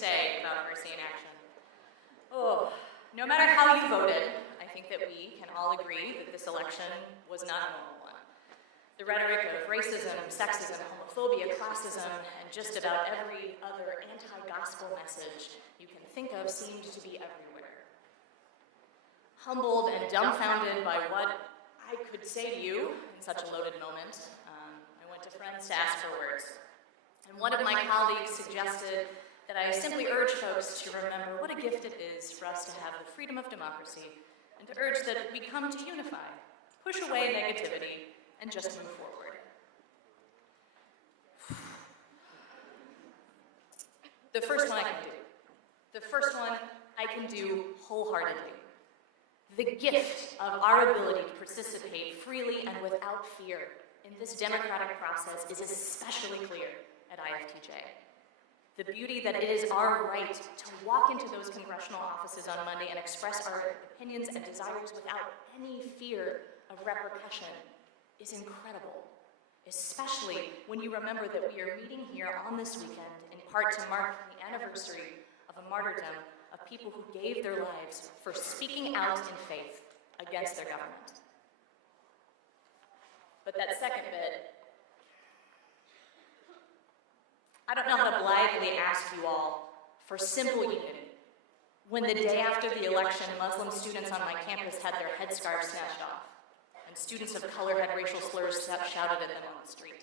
say about Mercy in Action. Oh, no matter how you voted, I think that we can all agree that this election was not a normal one. The rhetoric of racism, sexism, homophobia, classism, and just about every other anti-gospel message you can think of seemed to be everywhere. Humbled and dumbfounded by what I could say to you in such a loaded moment, I went to friends to ask for words. And one of my colleagues suggested that I simply urge folks to remember what a gift it is for us to have the freedom of democracy and to urge that we come to unify, push away negativity, and just move forward. The first one I can do. The first one I can do wholeheartedly. The gift of our ability to participate freely and without fear in this democratic process is especially clear at IFTJ. The beauty that it is our right to walk into those congressional offices on Monday and express our opinions and desires without any fear of repercussion is incredible, especially when you remember that we are meeting here on this weekend in part to mark the anniversary of a martyrdom of people who gave their lives for speaking out in faith against their government. But that second bit, I don't know how to blithely ask you all for simple unity when the day after the election, Muslim students on my campus had their headscarves snatched off, and students of color had racial slurs shouted at them on the street.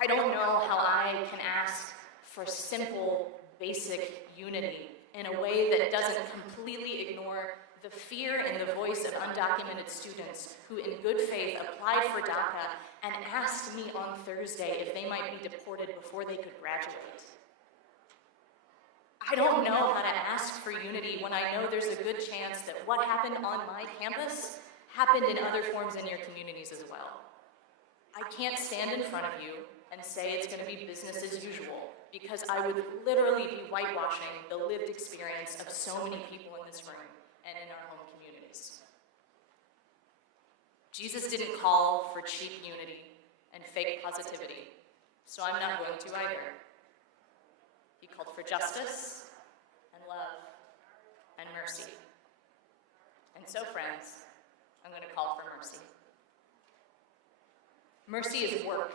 I don't know how I can ask for simple, basic unity in a way that doesn't completely ignore the fear in the voice of undocumented students who in good faith applied for DACA and asked me on Thursday if they might be deported before they could graduate. I don't know how to ask for unity when I know there's a good chance that what happened on my campus happened in other forms in your communities as well. I can't stand in front of you and say it's going to be business as usual, because I would literally be whitewashing the lived experience of so many people in this room and in our home communities. Jesus didn't call for cheap unity and fake positivity, so I'm not going to either. He called for justice and love and mercy. And so, friends, I'm going to call for mercy. Mercy is work.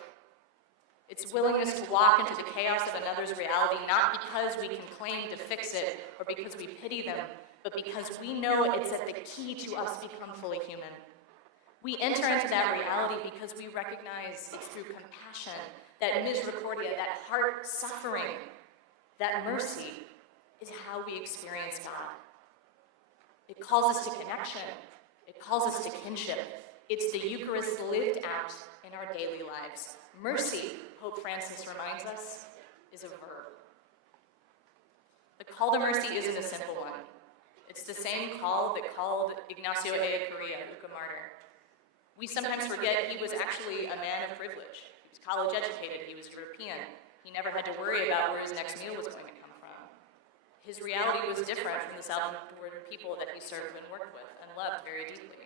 It's willingness to walk into the chaos of another's reality, not because we can claim to fix it or because we pity them, but because we know it's at the key to us become fully human. We enter into that reality because we recognize it's through compassion, that misericordia, that heart suffering, that mercy is how we experience God. It calls us to connection. It calls us to kinship. It's the Eucharist lived out in our daily lives. Mercy, Pope Francis reminds us, is a verb. The call to mercy isn't a simple one. It's the same call that called Ignacio a martyr. We sometimes forget he was actually a man of privilege. He was college educated, he was European. He never had to worry about where his next meal was going to come from. His reality was different from the Salvadoran people that he served and worked with and loved very deeply.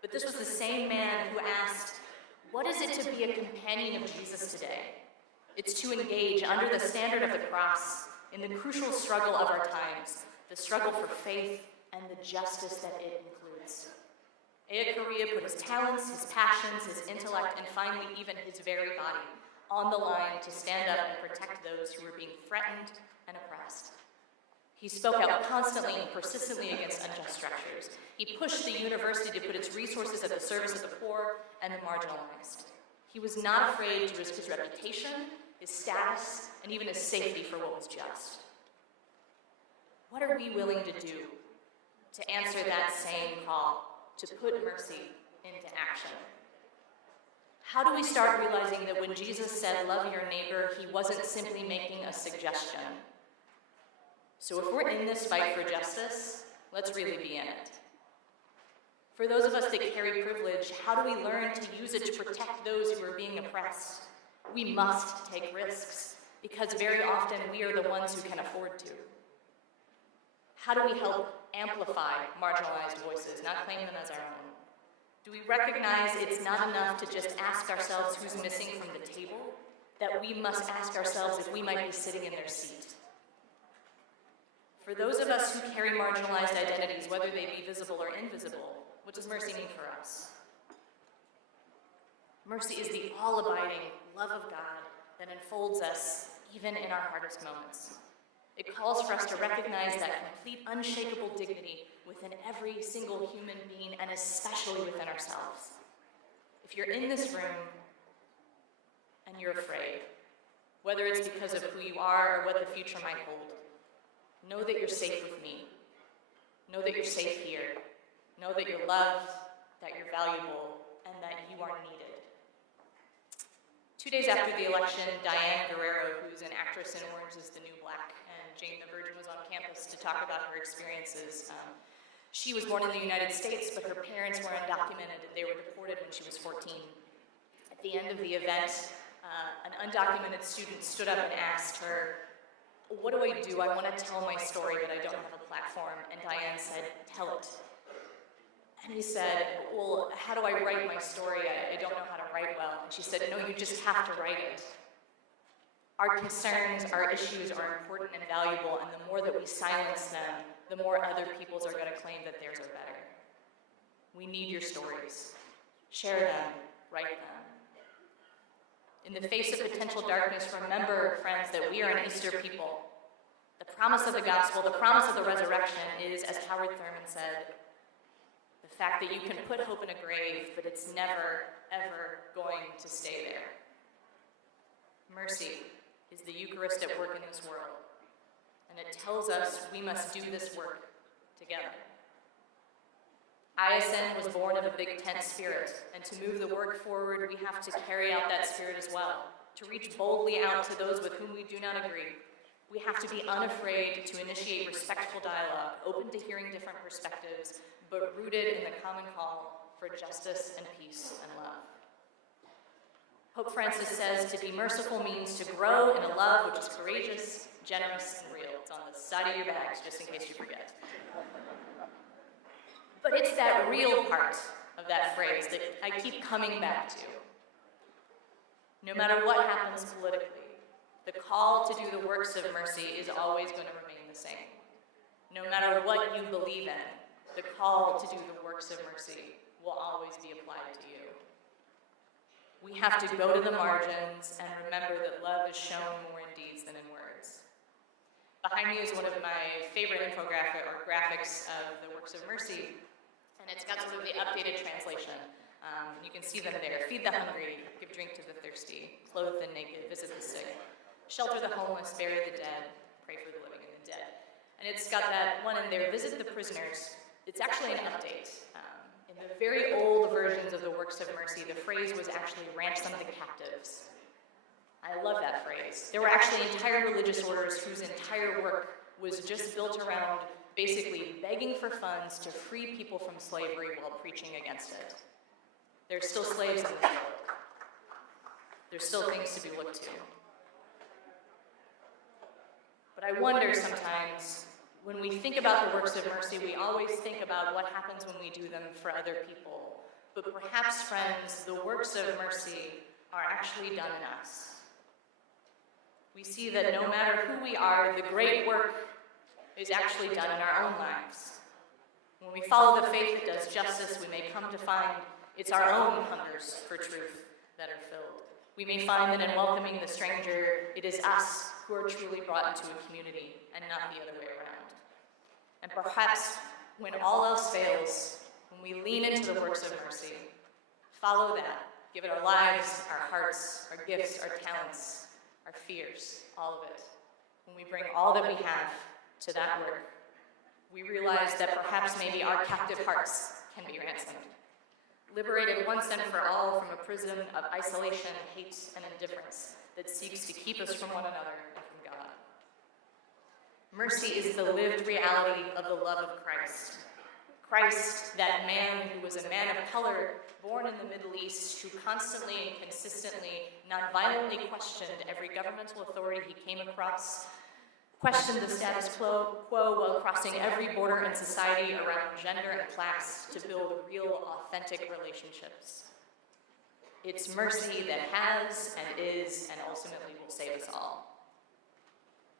But this was the same man who asked, what is it to be a companion of Jesus today? It's to engage under the standard of the cross in the crucial struggle of our times, the struggle for faith and the justice that it includes. Ea Correa put his talents, his passions, his intellect, and finally even his very body on the line to stand up and protect those who were being threatened and oppressed. He spoke out constantly and persistently against unjust structures. He pushed the university to put its resources at the service of the poor and the marginalized. He was not afraid to risk his reputation, his status, and even his safety for what was just. What are we willing to do to answer that same call, to put mercy into action? How do we start realizing that when Jesus said, love your neighbor, he wasn't simply making a suggestion? So if we're in this fight for justice, let's really be in it. For those of us that carry privilege, how do we learn to use it to protect those who are being oppressed? We must take risks, because very often we are the ones who can afford to. How do we help amplify marginalized voices, not claim them as our own? Do we recognize it's not enough to just ask ourselves who's missing from the table, that we must ask ourselves if we might be sitting in their seat. For those of us who carry marginalized identities, whether they be visible or invisible, what does mercy mean for us? Mercy is the all-abiding love of God that enfolds us even in our hardest moments. It calls for us to recognize that complete, unshakable dignity within every single human being, and especially within ourselves. If you're in this room and you're afraid, whether it's because of who you are or what the future might hold, know that you're safe with me. Know that you're safe here. Know that you're loved, that you're valuable, and that you are needed. 2 days after the election, Diane Guerrero, who's an actress in Orange is the New Black, and Jane the Virgin was on campus to talk about her experiences. She was born in the United States, but her parents were undocumented. They were deported when she was 14. At the end of the event, an undocumented student stood up and asked her, "What do I do? I want to tell my story, but I don't have a platform." And Diane said, "Tell it." And he said, "Well, how do I write my story? I don't know how to write well." And she said, "No, you just have to write it. Our concerns, our issues are important and valuable, and the more that we silence them, the more other people's are going to claim that theirs are better. We need your stories. Share them, write them." In the face of potential darkness, remember, friends, that we are an Easter people. The promise of the gospel, the promise of the resurrection is, as Howard Thurman said, the fact that you can put hope in a grave, but it's never, ever going to stay there. Mercy is the Eucharist at work in this world, and it tells us we must do this work together. ISN was born of a big tent spirit, and to move the work forward, we have to carry out that spirit as well, to reach boldly out to those with whom we do not agree. We have to be unafraid to initiate respectful dialogue, open to hearing different perspectives, but rooted in the common call for justice and peace and love. Pope Francis says to be merciful means to grow in a love which is courageous, generous, and real. It's on the side of your bags, just in case you forget. But it's that real part of that phrase that I keep coming back to. No matter what happens politically, the call to do the works of mercy is always going to remain the same. No matter what you believe in, the call to do the works of mercy will always be applied to you. We have to go to the margins and remember that love is shown more in deeds than in words. Behind me is one of my favorite graphics of the works of mercy, and it's got sort of the updated translation. You can see them there. Feed the hungry, give drink to the thirsty, clothe the naked, visit the sick, shelter the homeless, bury the dead, pray for the living and the dead. And it's got that one in there, visit the prisoners. It's actually an update. In the very old versions of the works of mercy, the phrase was actually ransom the captives. I love that phrase. There were actually entire religious orders whose entire work was just built around basically begging for funds to free people from slavery while preaching against it. There's still slaves in the world. There's still things to be looked to. But I wonder sometimes, when we think about the works of mercy, we always think about what happens when we do them for other people. But perhaps, friends, the works of mercy are actually done in us. We see that no matter who we are, the great work is actually done in our own lives. When we follow the faith that does justice, we may come to find it's our own hungers for truth that are filled. We may find that in welcoming the stranger, it is us who are truly brought into a community and not the other way around. And perhaps when all else fails, when we lean into the works of mercy, follow that, give it our lives, our hearts, our gifts, our talents, our fears, all of it. When we bring all that we have to that work, we realize that perhaps maybe our captive hearts can be ransomed, liberated once and for all from a prison of isolation, hate, and indifference that seeks to keep us from one another and from God. Mercy is the lived reality of the love of Christ. Christ, that man who was a man of color, born in the Middle East, who constantly and consistently, non-violently questioned every governmental authority he came across, questioned the status quo while crossing every border in society around gender and class to build real, authentic relationships. It's mercy that has and is and ultimately will save us all.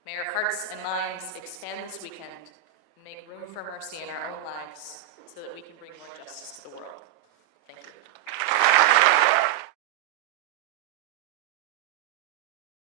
May our hearts and minds expand this weekend and make room for mercy in our own lives so that we